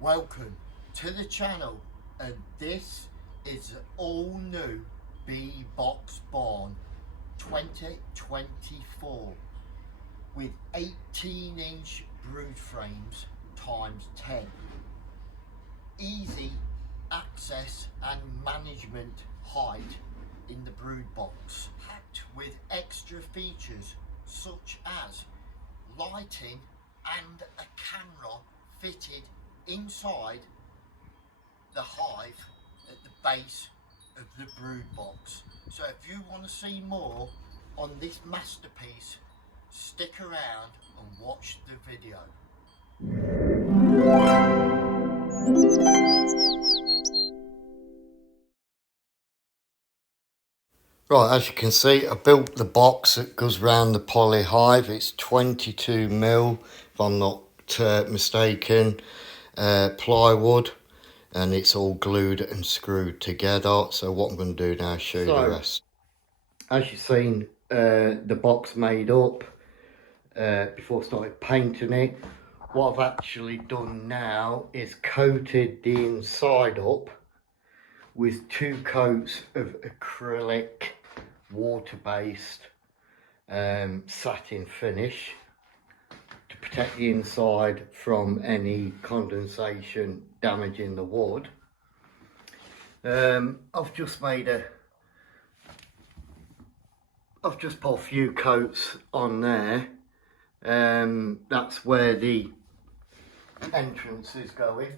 Welcome to the channel, and this is an all new Bee Box Barn 2024 with 18-inch brood frames times 10. Easy access and management height in the brood box, packed with extra features such as lighting and a camera fitted inside the hive at the base of the brood box. So if you want to see more on this masterpiece, stick around and watch the video. Right, as you can see, I built the box that goes round the poly hive. It's 22mm, if I'm not mistaken, plywood, and it's all glued and screwed together. So what I'm going to do now is show you the rest. As you've seen, the box made up before I started painting it. What I've actually done now is coated the inside up with 2 coats of acrylic water-based satin finish to protect the inside from any condensation damaging the wood. I've just put a few coats on there. That's where the entrance is going.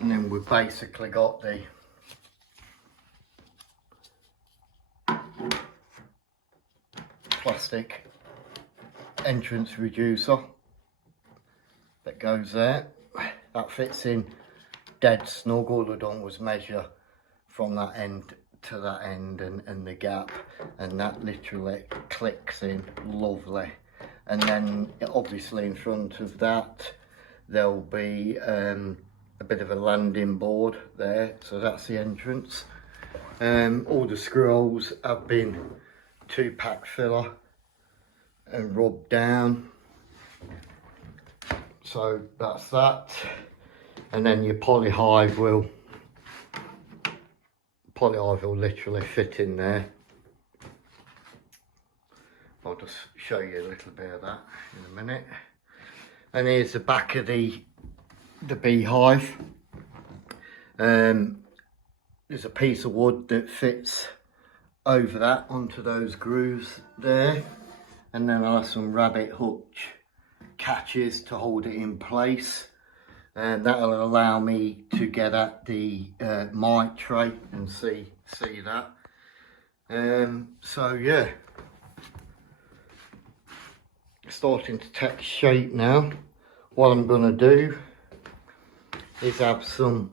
And then we've basically got the plastic entrance reducer that goes there. That fits in dead snug. All I've done was measure from that end to that end and the gap, and that literally clicks in lovely. And then obviously in front of that there'll be a bit of a landing board there, so that's the entrance. All the screw holes have been 2-pack filler and rubbed down, so that's that. And then your poly hive will literally fit in there. I'll just show you a little bit of that in a minute. And here's the back of the beehive. There's a piece of wood that fits over that onto those grooves there, and then I'll have some rabbit hutch catches to hold it in place, and that'll allow me to get at the mite tray and see that. So yeah, starting to take shape now. What I'm going to do is have some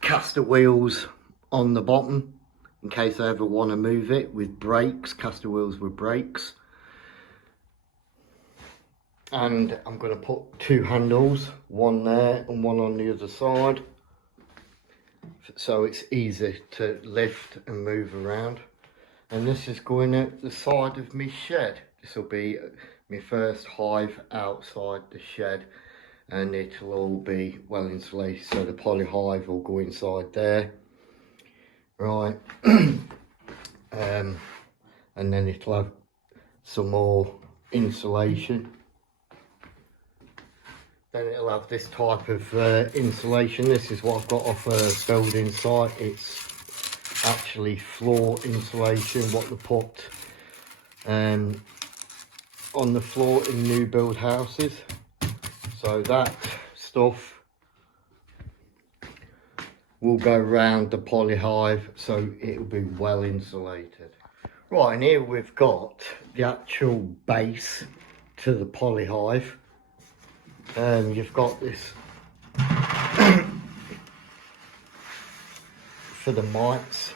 caster wheels on the bottom in case I ever want to move it, with brakes, caster wheels with brakes. And I'm going to put 2 handles, one there and one on the other side, so it's easy to lift and move around. And this is going at the side of my shed. This will be my first hive outside the shed, and it'll all be well insulated, so the poly hive will go inside there, right. And then it'll have some more insulation. Then it'll have this type of insulation. This is what I've got off a building site. It's actually floor insulation, what they put on the floor in new build houses. So that stuff will go around the poly hive, so it'll be well insulated. Right, and here we've got the actual base to the poly hive. You've got this for the mites,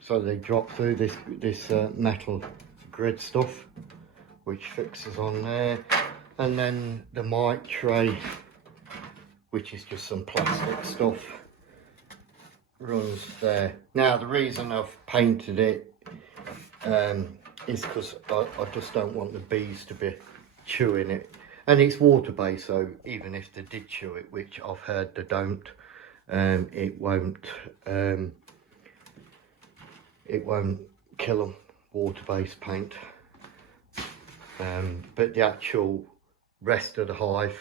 so they drop through this metal grid stuff, which fixes on there. And then the mite tray, which is just some plastic stuff, runs there. Now the reason I've painted it is because I just don't want the bees to be chewing it And it's water based, so even if they did chew it, which I've heard they don't, it won't kill them. Water based paint. But the actual rest of the hive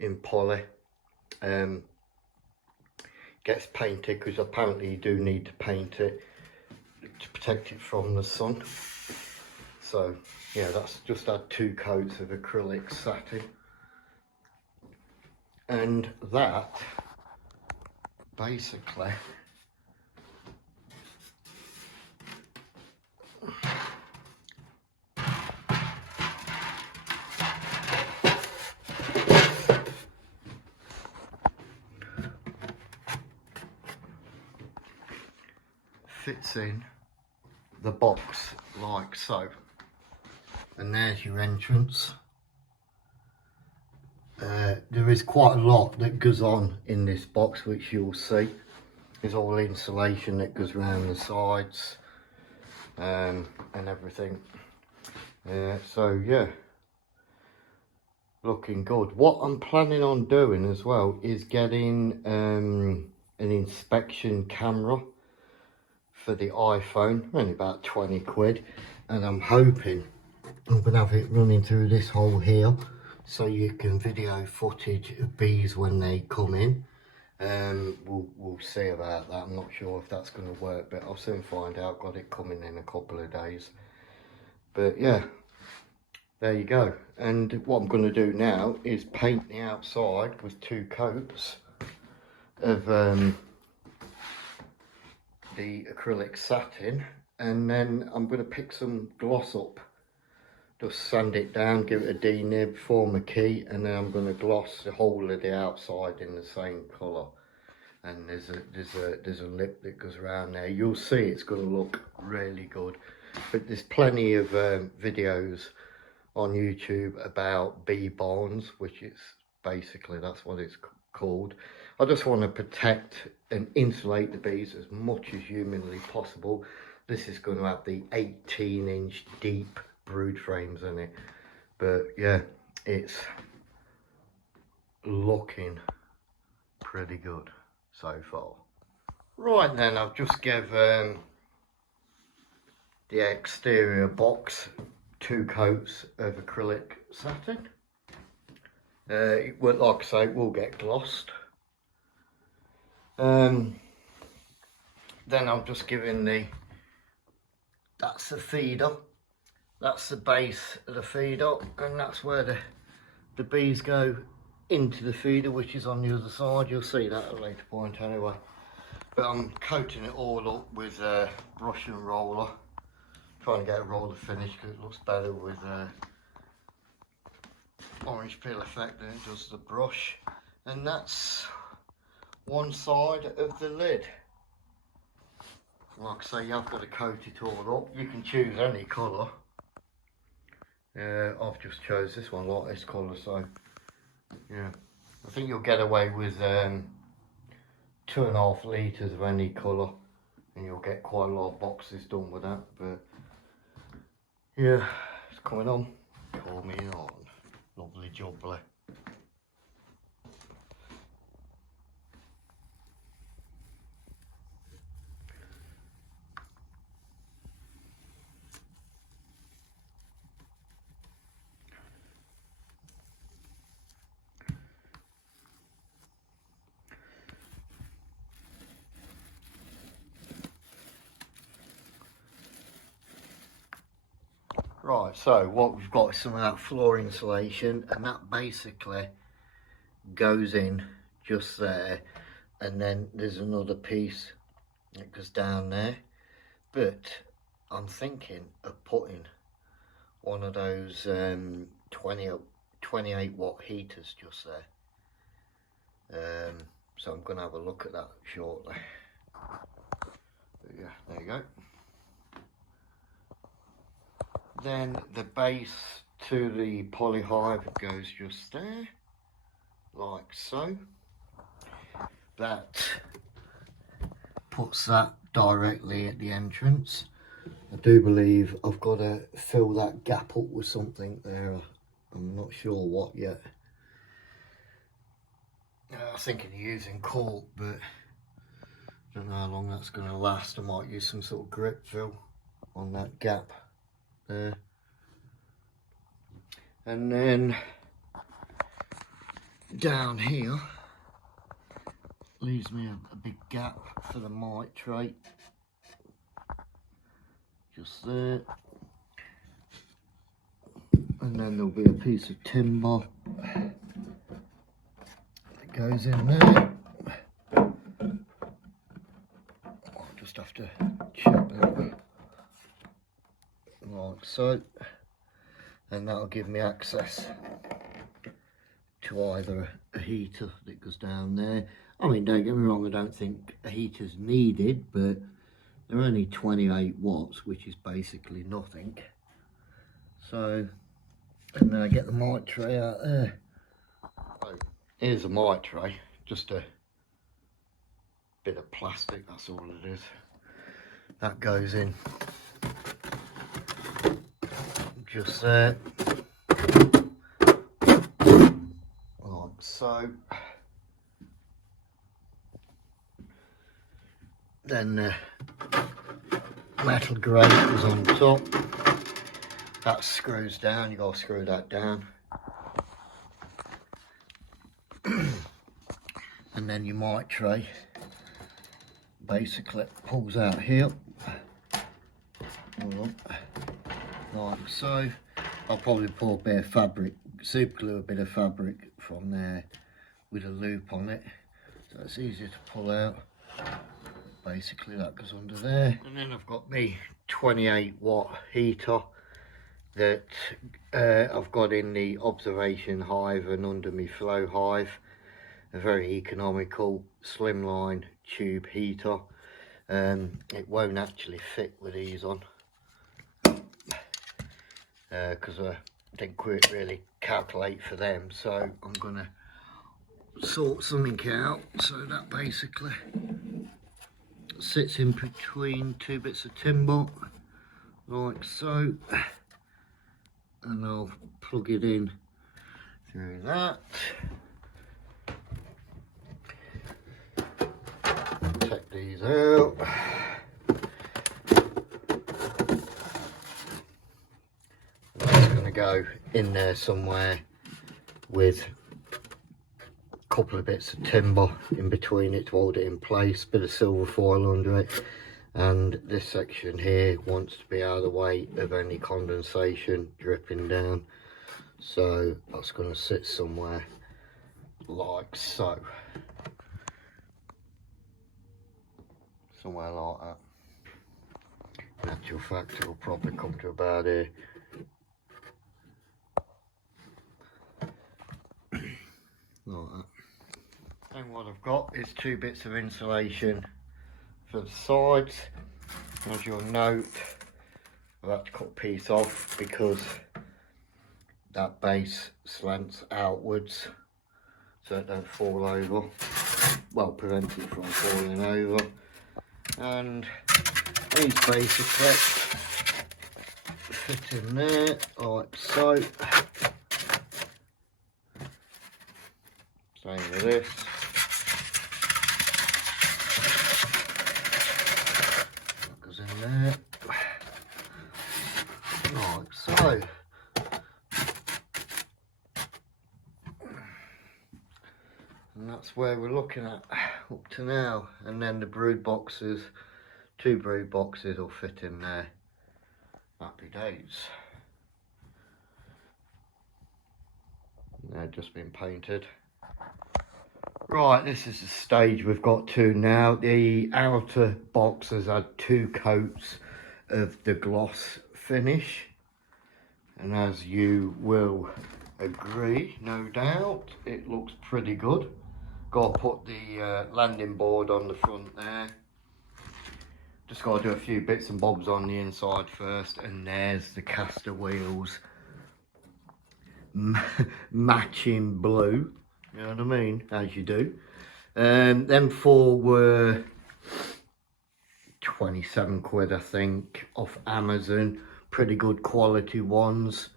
in poly gets painted, because apparently you do need to paint it to protect it from the sun. So yeah, that's just had 2 coats of acrylic satin, and that basically fits in the box like so. And there's your entrance. There is quite a lot that goes on in this box, which you'll see. There's all insulation that goes around the sides and everything. So yeah, looking good. What I'm planning on doing as well is getting an inspection camera for the iPhone, only about 20 quid, and I'm hoping I'm gonna have it running through this hole here, so you can video footage of bees when they come in. We'll see about that. I'm not sure if that's going to work, but I'll soon find out. Got it coming in a couple of days. But yeah, there you go. And what I'm going to do now is paint the outside with 2 coats of the acrylic satin, and then I'm going to pick some gloss up. Just sand it down, give it a denib, form a key, and then I'm going to gloss the whole of the outside in the same colour. And there's a lip that goes around there. You'll see it's going to look really good. But there's plenty of videos on YouTube about bee barns, which is basically, that's what it's called. I just want to protect and insulate the bees as much as humanly possible. This is going to have the 18-inch deep brood frames in it, but yeah, it's looking pretty good so far. Right then, I've just gave the exterior box 2 coats of acrylic satin. It will, like I say, it will get glossed. Then I'm just giving that's the feeder. That's the base of the feeder, and that's where the bees go into the feeder, which is on the other side. You'll see that at a later point anyway. But I'm coating it all up with brush and roller. Trying to get a roller finish because it looks better with orange peel effect than it does the brush. And that's one side of the lid. Like I say, you've got to coat it all up. You can choose any colour. I've just chose this one, like this colour, so yeah. I think you'll get away with 2.5 litres of any colour, and you'll get quite a lot of boxes done with that. But yeah, it's coming on. Call me on. Lovely jubbly. Right, so what we've got is some of that floor insulation, and that basically goes in just there, and then there's another piece that goes down there. But I'm thinking of putting one of those 28 watt heaters just there. So I'm going to have a look at that shortly. But yeah, there you go. Then the base to the polyhive goes just there, like so. That puts that directly at the entrance. I do believe I've got to fill that gap up with something there. I'm not sure what yet. I was thinking of using cork, but I don't know how long that's going to last. I might use some sort of grip fill on that gap there. And then down here leaves me a big gap for the mite tray. Just there. And then there'll be a piece of timber that goes in there. I'll just have to chop it like so, and that'll give me access to either a heater that goes down there. I mean, don't get me wrong, I don't think a heater's needed, but they're only 28 watts, which is basically nothing. So, and then I get the mite tray out there. So, here's a mite tray, just a bit of plastic, that's all it is. That goes in just there, like so. Then the metal grate is on top. That screws down, you gotta screw that down. And then your mite tray basically pulls out here, like so. I'll probably pull a bit of fabric, super glue a bit of fabric from there with a loop on it, so it's easier to pull out. Basically that goes under there. And then I've got my 28 watt heater that I've got in the observation hive and under my flow hive. A very economical slimline tube heater. It won't actually fit with these on because I didn't quite really calculate for them, so I'm gonna sort something out so that basically sits in between two bits of timber like so, and I'll plug it in through that. Take these out. That's going to go in there somewhere with a couple of bits of timber in between it to hold it in place, bit of silver foil under it, and this section here wants to be out of the way of any condensation dripping down, so that's going to sit somewhere like so. Somewhere like that. In actual fact, it'll probably come to about here. Like that. And what I've got is two bits of insulation for the sides. As you'll note, I've had to cut a piece off because that base slants outwards so it don't fall over. Well, prevent it from falling over. And these basically fit in there like so. Same with this. That goes in there like so. And that's where we're looking at up to now. And then the brood boxes, two brood boxes will fit in there. Happy days. They've just been painted. Right, this is the stage we've got to now. The outer box has had two coats of the gloss finish, and as you will agree, no doubt, it looks pretty good. Got to put the landing board on the front there. Just got to do a few bits and bobs on the inside first, and there's the caster wheels, matching blue. You know what I mean? As you do. Them four were 27 quid, I think, off Amazon. Pretty good quality ones.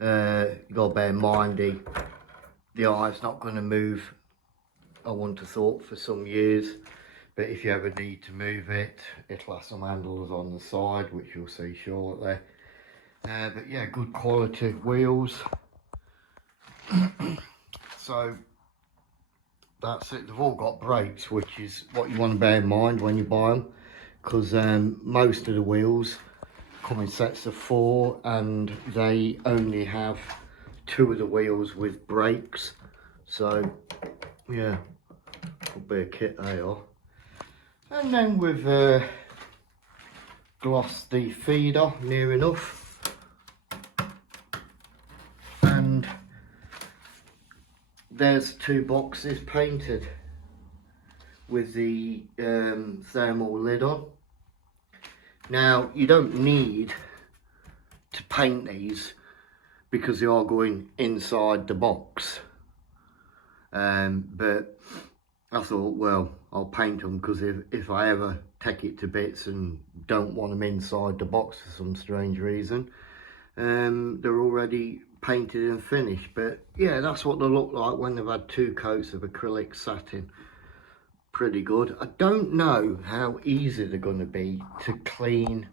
You got to bear in mind the eye's not going to move, I wouldn't have thought, for some years. But if you ever need to move it, it'll have some handles on the side, which you'll see shortly. But yeah, good quality wheels. So that's it. They've all got brakes, which is what you want to bear in mind when you buy them, because most of the wheels come in sets of 4 and they only have 2 of the wheels with brakes. So yeah, a bit of kit they are. And then we've glossed the feeder near enough, and there's 2 boxes painted with the thermal lid on. Now, you don't need to paint these because they are going inside the box, but I thought, well, I'll paint them because if I ever take it to bits and don't want them inside the box for some strange reason, they're already painted and finished. But yeah, that's what they look like when they've had 2 coats of acrylic satin. Pretty good. I don't know how easy they're going to be to clean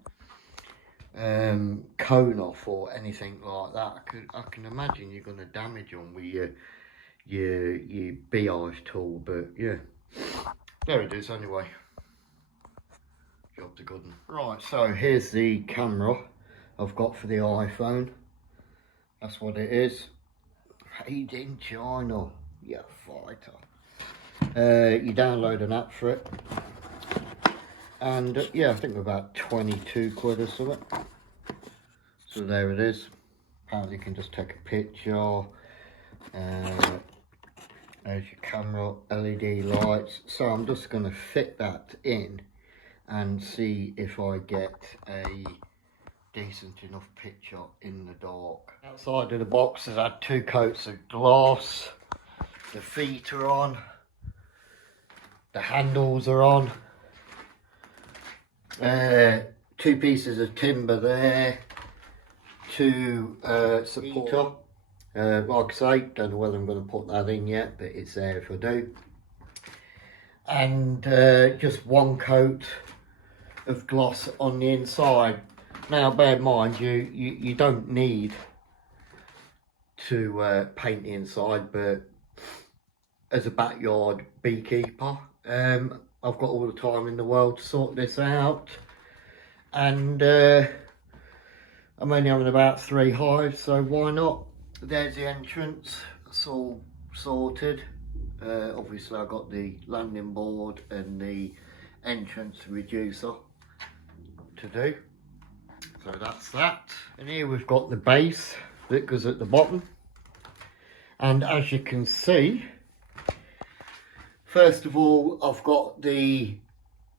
cone off or anything like that. I can imagine you're going to damage them with your beehive tool, but yeah, there it is anyway. Job's a good one. Right, so here's the camera I've got for the iPhone. That's what it is. Made in China. Yeah, fighter. You download an app for it, and yeah, I think about 22 quid or something. So there it is. Apparently you can just take a picture. There's your camera, LED lights. So I'm just going to fit that in and see if I get a decent enough picture in the dark. Outside of the box has had 2 coats of glass. The feet are on. The handles are on. 2 pieces of timber there. 2 supporter. Like I say, don't know whether I'm going to put that in yet, but it's there if I do. And just 1 coat of gloss on the inside. Now bear in mind, you don't need to paint the inside, but as a backyard beekeeper, I've got all the time in the world to sort this out, and I'm only having about 3 hives, so why not? There's the entrance, it's all sorted. Obviously I've got the landing board and the entrance reducer to do, so that's that. And here we've got the base that goes at the bottom, and as you can see, first of all, I've got the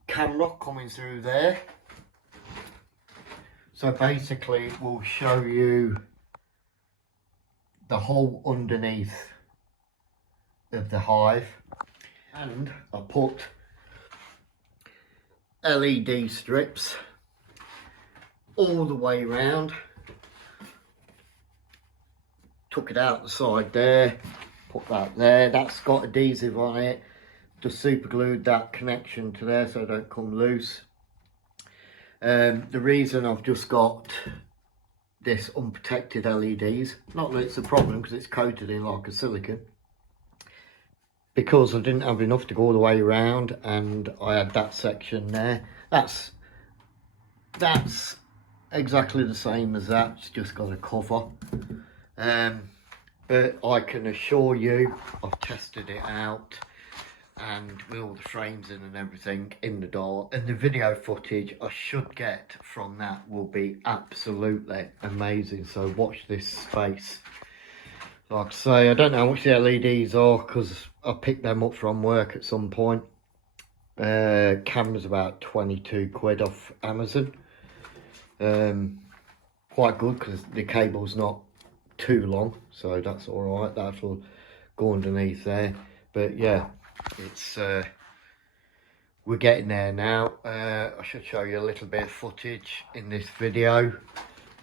camera coming through there. So basically it will show you the hole underneath of the hive. And I put LED strips all the way around. Took it out the side there, put that there. That's got adhesive on it. Just super glued that connection to there so it don't come loose. The reason I've just got this unprotected LEDs, not that it's a problem because it's coated in like a silicone, because I didn't have enough to go all the way around, and I had that section there. That's exactly the same as that, it's just got a cover. But I can assure you, I've tested it out, and with all the frames in and everything in the dark, and the video footage I should get from that will be absolutely amazing. So watch this space. Like I say, I don't know how much the LEDs are because I picked them up from work at some point. Camera's about 22 quid off Amazon. Quite good because the cable's not too long, so that's all right. That'll go underneath there. But yeah, it's we're getting there now. I should show you a little bit of footage in this video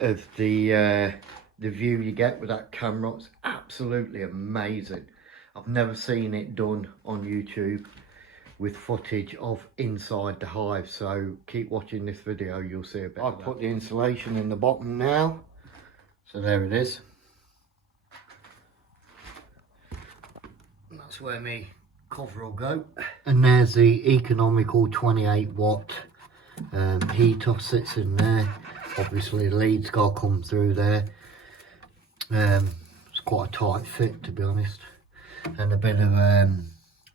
of the the view you get with that camera. It's absolutely amazing. I've never seen it done on YouTube with footage of inside the hive, so keep watching this video, you'll see a bit. I've put the insulation in the bottom now, so there it is. And that's where my cover will go. And there's the economical 28 watt heater sits in there. Obviously the lead's got to come through there. It's quite a tight fit, to be honest, and a bit of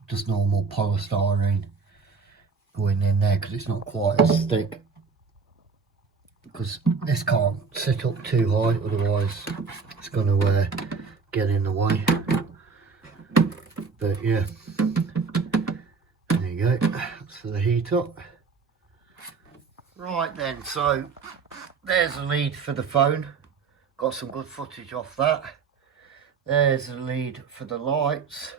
just normal polystyrene going in there because it's not quite as thick, because this can't sit up too high, otherwise it's going to get in the way. But yeah, there you go, that's for the heat up. Right then, so there's the lead for the phone. Got some good footage off that. There's the lead for the lights.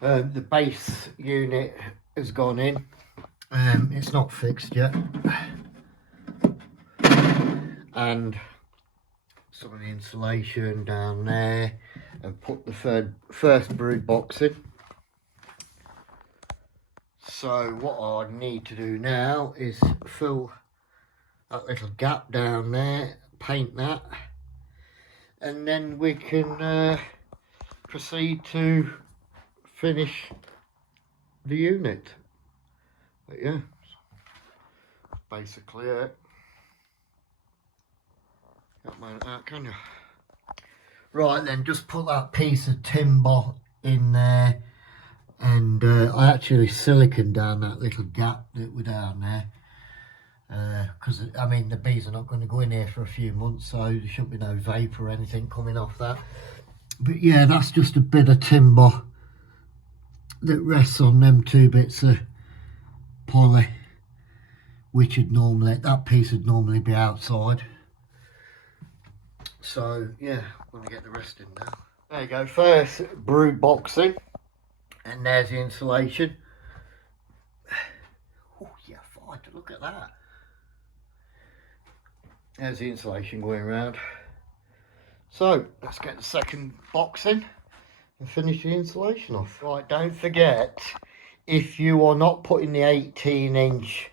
The base unit has gone in. It's not fixed yet. And some of the insulation down there. And put the first brood box in. So what I need to do now is fill that little gap down there, paint that, and then we can proceed to finish the unit. But yeah, basically it. Can't mind that, can you? Right then, just put that piece of timber in there, and I actually siliconed down that little gap that was down there, because I mean the bees are not going to go in here for a few months, so there shouldn't be no vapour or anything coming off that. But yeah, that's just a bit of timber that rests on them two bits of poly, which would normally, that piece would normally be outside. So yeah, I'm going to get the rest in now. There you go, first brood boxing, and there's the insulation. Oh yeah, fine, look at that. There's the insulation going around. So let's get the second box in and finish the insulation off. Right, don't forget, if you are not putting the 18-inch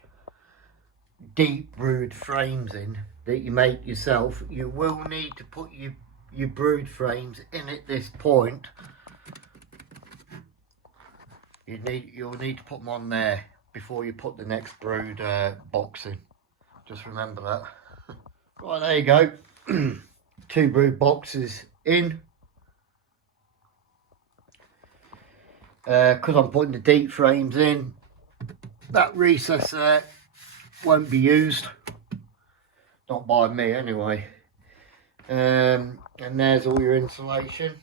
deep brood frames in that you make yourself, you will need to put your brood frames in at this point. You'll need to put them on there before you put the next brood box in. Just remember that. Right, there you go. 2 brood boxes in. Because I'm putting the deep frames in, that recess there won't be used. Not by me anyway. And there's all your insulation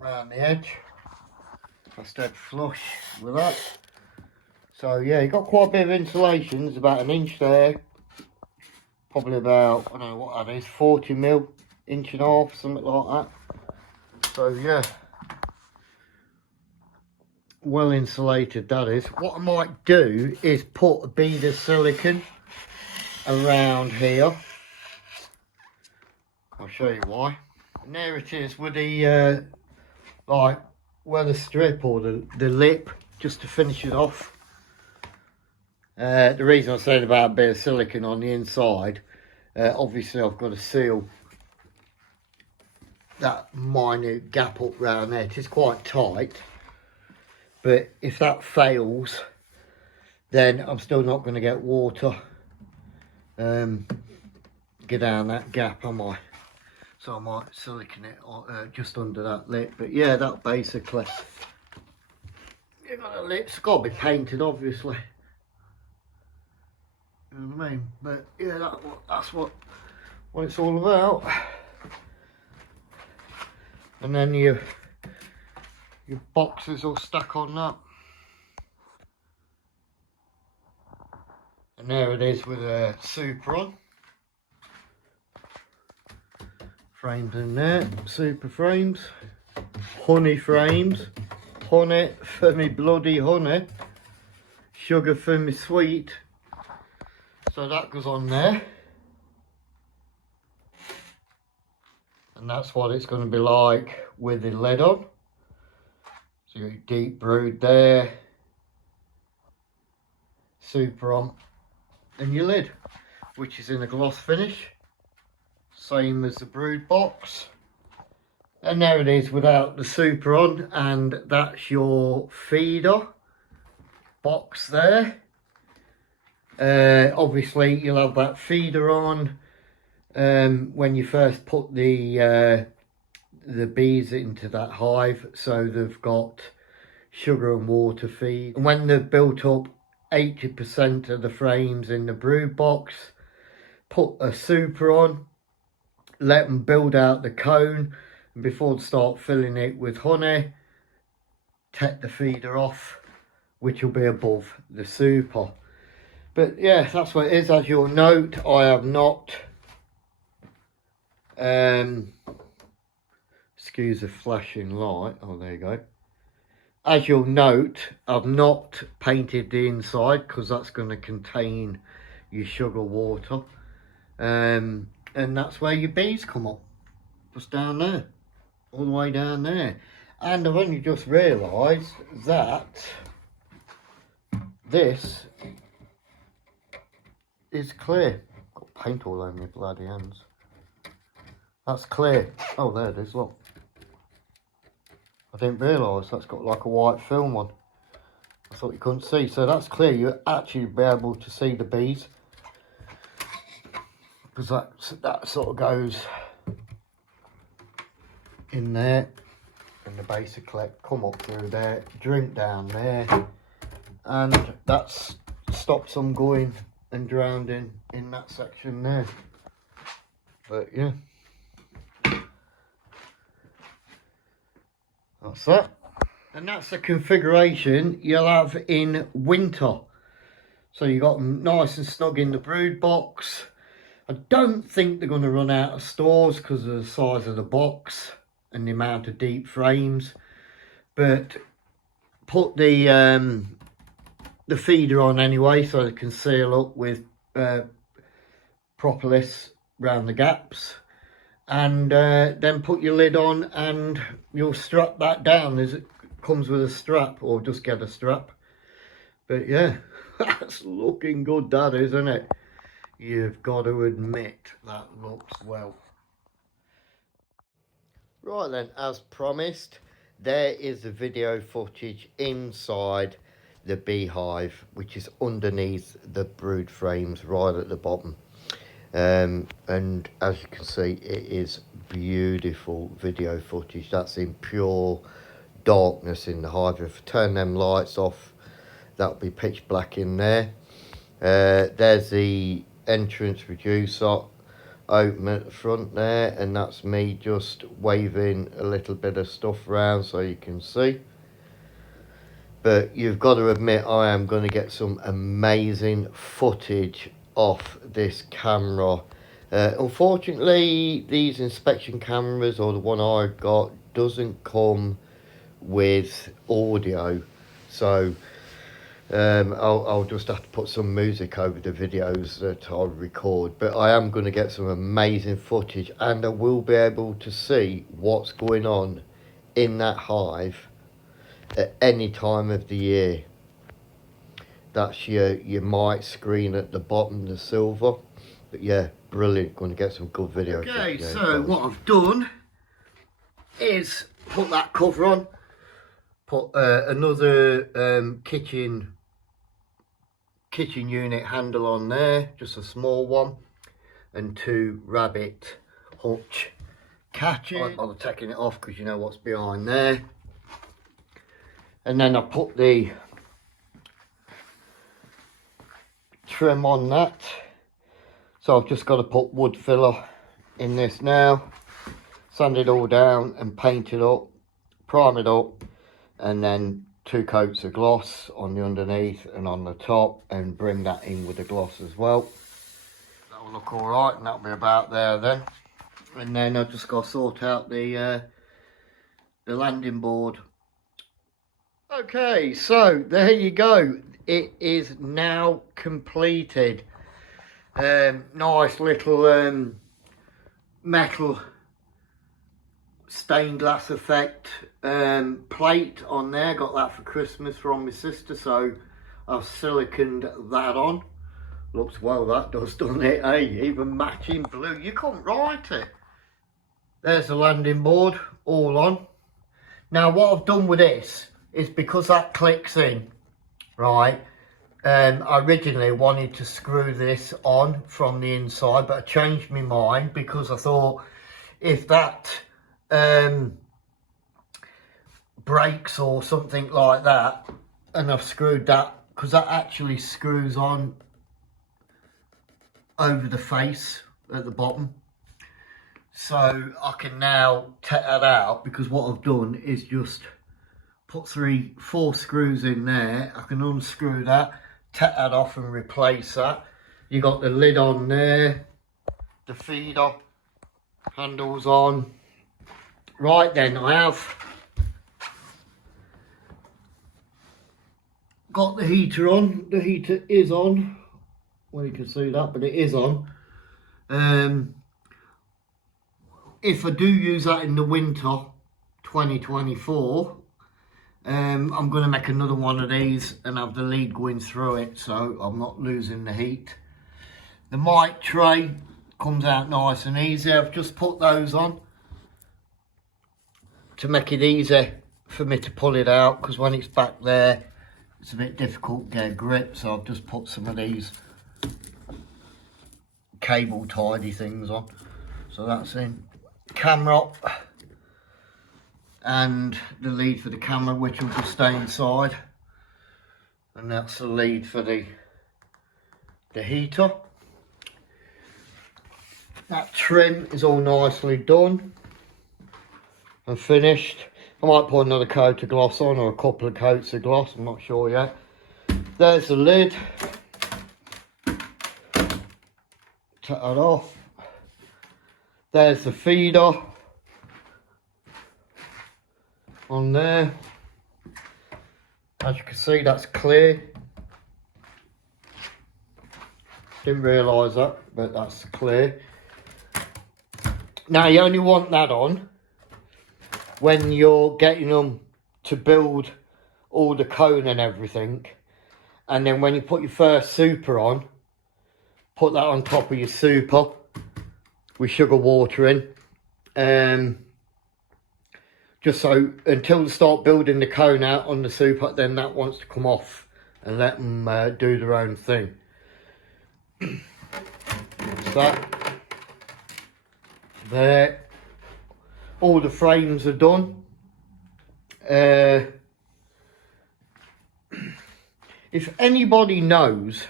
around the edge. That's dead flush with that. So yeah, you've got quite a bit of insulation. There's about 1 inch there. Probably about, I don't know what that is, 40 mil, 1.5 inches, something like that. So yeah, well insulated that is. What I might do is put a bead of silicone around here. I'll show you why. And there it is with the like weather strip or the lip, just to finish it off. The reason I said about a bit of silicone on the inside, obviously I've got to seal that minute gap up round there. It is quite tight, but if that fails, then I'm still not going to get water get down that gap, am I? So I might silicone it just under that lip. But yeah, that basically, you've got a lip, it's got to be painted obviously. You know what I mean? But yeah, that's what it's all about. And then your boxes all stuck on that. And there it is with a super on. Frames in there, super frames, honey frames, honey for me bloody honey, sugar for me sweet. So that goes on there. And that's what it's going to be like with the lid on. So you've got deep brewed there, super on, and your lid, which is in a gloss finish, same as the brewed box. And there it is without the super on, and that's your feeder box there. Obviously you'll have that feeder on when you first put the bees into that hive, so they've got sugar and water feed. And when they've built up 80% of the frames in the brood box, put a super on, let them build out the cone, and before they start filling it with honey, take the feeder off, which will be above the super. But yeah, that's what it is. As you'll note, I have not excuse the flashing light. Oh, there you go. As you'll note, I've not painted the inside because that's going to contain your sugar water. And that's where your bees come up. Just down there. All the way down there. And I've only just realised that this is clear. Got paint all over my bloody hands. That's clear. Oh, there it is, look. I didn't realise that's got like a white film on. I thought you couldn't see. So that's clear. You'll actually be able to see the bees. Because that sort of goes in there. And the basically come up through there, drink down there. And that stops them going and drowning in that section there. But yeah. That's that. And that's the configuration you'll have in winter. So you got them nice and snug in the brood box. I don't think they're going to run out of stores because of the size of the box and the amount of deep frames. But put the feeder on anyway, so they can seal up with propolis around the gaps. And then put your lid on and you'll strap that down as it comes with a strap, or just get a strap. But yeah, that's looking good, that is, isn't it? You've got to admit that looks well. Right then, as promised, there is the video footage inside the beehive, which is underneath the brood frames right at the bottom. And as you can see, it is beautiful video footage. That's in pure darkness in the hive. If I turn them lights off, that'll be pitch black in there. There's the entrance reducer open at the front there, and that's me just waving a little bit of stuff around so you can see. But you've got to admit, I am going to get some amazing footage off this camera. Unfortunately, these inspection cameras, or the one I've got, doesn't come with audio, so I'll just have to put some music over the videos that I record. But I am going to get some amazing footage, and I will be able to see what's going on in that hive at any time of the year. That's your mic screen at the bottom, the silver. But yeah, brilliant. Going to get some good video. Okay, so what I've done is put that cover on, put another kitchen unit handle on there, just a small one, and 2 rabbit hutch catches. I'm taking it off because you know what's behind there. And then I put the trim on that, so I've just got to put wood filler in this now, sand it all down and paint it up, prime it up, and then 2 coats of gloss on the underneath and on the top, and bring that in with the gloss as well. That'll look all right, and that'll be about there then. And then I've just got to sort out the landing board. Okay, so there you go. It is now completed. Nice little metal stained glass effect plate on there. Got that for Christmas from my sister, so I've siliconed that on. Looks well, that does, doesn't it? Hey, even matching blue. You can't write it. There's the landing board all on. Now what I've done with this is, because that clicks in, right, I originally wanted to screw this on from the inside, but I changed my mind because I thought if that breaks or something like that, and I've screwed that, because that actually screws on over the face at the bottom. So I can now take that out, because what I've done is just put 4 screws in there. I can unscrew that, take that off and replace that. You got the lid on there, the feeder handles on. Right then, I have got the heater on. The heater is on. Well, you can see that, but it is on. If I do use that in the winter 2024, I'm going to make another one of these and have the lead going through it, so I'm not losing the heat. The mic tray comes out nice and easy. I've just put those on to make it easy for me to pull it out, because when it's back there it's a bit difficult to get a grip, so I've just put some of these cable tidy things on. So that's in. Camera up, and the lead for the camera, which will just stay inside, and that's the lead for the heater. That trim is all nicely done and finished. I might put another coat of gloss on, or a couple of coats of gloss, I'm not sure yet. There's the lid. Take that off. There's the feeder on there. As you can see, that's clear. Didn't realise that, but that's clear. Now you only want that on when you're getting them to build all the cone and everything. And then when you put your first super on, put that on top of your super with sugar water in, just so until they start building the cone out on the super, then that wants to come off and let them do their own thing. So that there, all the frames are done. If anybody knows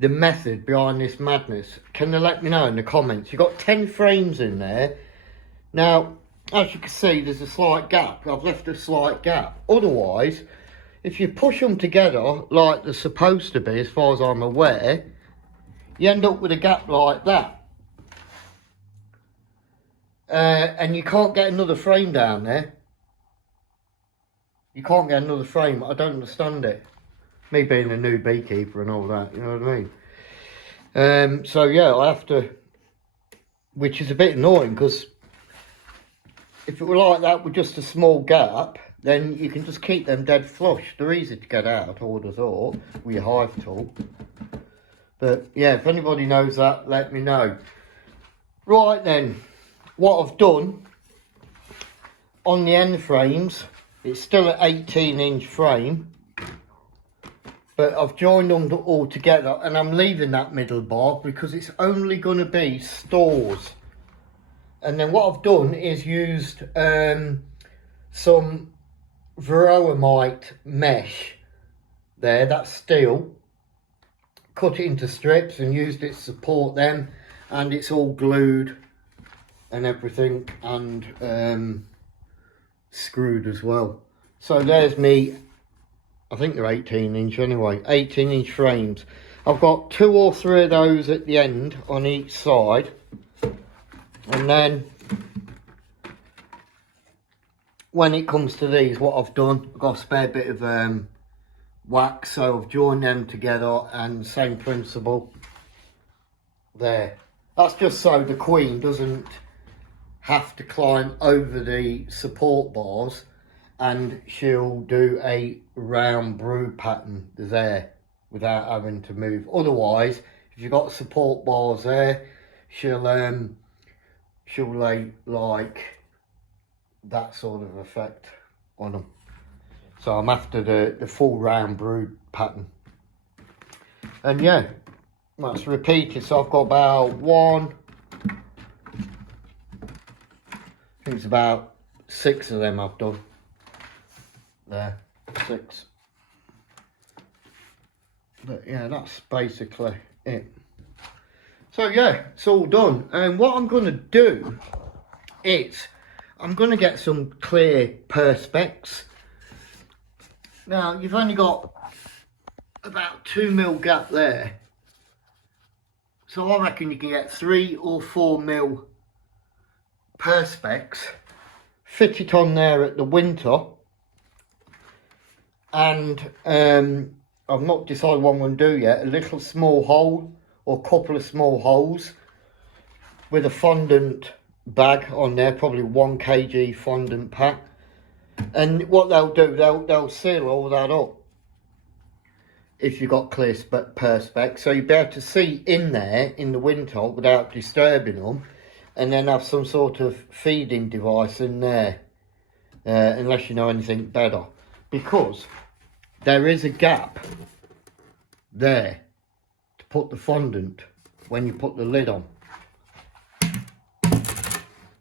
the method behind this madness, can they let me know in the comments? You've got 10 frames in there. Now, as you can see, there's a slight gap. I've left a slight gap. Otherwise, if you push them together like they're supposed to be, as far as I'm aware, you end up with a gap like that. And you can't get another frame down there. You can't get another frame. I don't understand it. Me being a new beekeeper and all that, you know what I mean? So yeah, I have to, which is a bit annoying, because if it were like that with just a small gap, then you can just keep them dead flush. They're easy to get out, I would have thought, with your hive tool. But yeah, if anybody knows that, let me know. Right then, what I've done on the end frames, it's still an 18-inch frame, but I've joined them all together, and I'm leaving that middle bar because it's only going to be stores. And then what I've done is used some Veromite mesh there, that's steel, cut it into strips and used it to support them, and it's all glued and everything, and screwed as well. So there's me. I think they're 18-inch anyway, 18-inch frames. I've got 2 or 3 of those at the end on each side. And then when it comes to these, what I've done, I've got a spare bit of wax, so I've joined them together, and same principle there. That's just so the queen doesn't have to climb over the support bars, and she'll do a round brood pattern there without having to move. Otherwise, if you've got support bars there, she'll lay like that sort of effect on them. So I'm after the full round brood pattern. And yeah, that's repeated. So I've got about I think it's about 6 of them I've done. There, 6. But yeah, that's basically it. So yeah, it's all done. And what I'm going to do is I'm going to get some clear perspex. Now, you've only got about 2mm gap there. So I reckon you can get 3 or 4mm perspex, fit it on there at the winter. And I've not decided what I'm going to do yet. A little small hole or a couple of small holes with a fondant bag on there, probably 1 kg fondant pack. And what they'll do, they'll seal all that up if you've got clear perspex, so you'll be able to see in there in the winter without disturbing them, and then have some sort of feeding device in there, unless you know anything better, because there is a gap there to put the fondant when you put the lid on.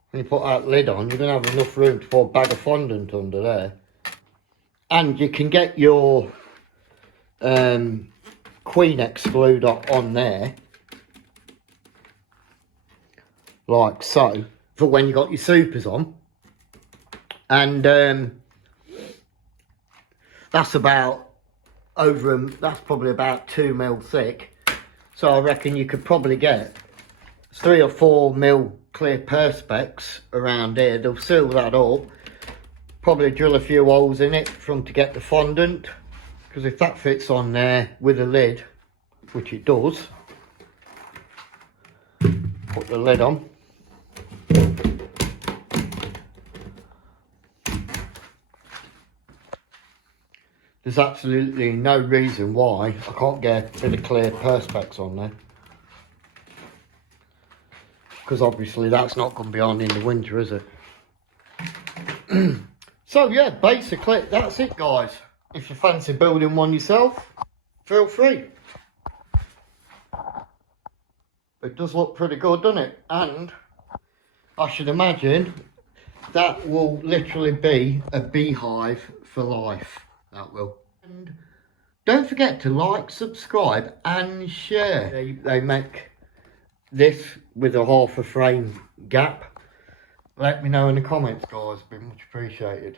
When you put that lid on, you're going to have enough room to put a bag of fondant under there. And you can get your queen excluder on there, like so, for when you got your supers on. And that's about that's probably about 2mm thick. So I reckon you could probably get 3 or 4mm clear perspex around here. They'll seal that up, probably drill a few holes in it to get the fondant, because if that fits on there with a lid, which it does, put the lid on. There's absolutely no reason why I can't get a bit of clear perspex on there, because obviously that's not going to be on in the winter, is it? So yeah, basically that's it, guys. If you fancy building one yourself, feel free. It does look pretty good, doesn't it? And I should imagine that will literally be a beehive for life. That will. And don't forget to like, subscribe and share. They make this with a half a frame gap. Let me know in the comments, guys. It'd be much appreciated.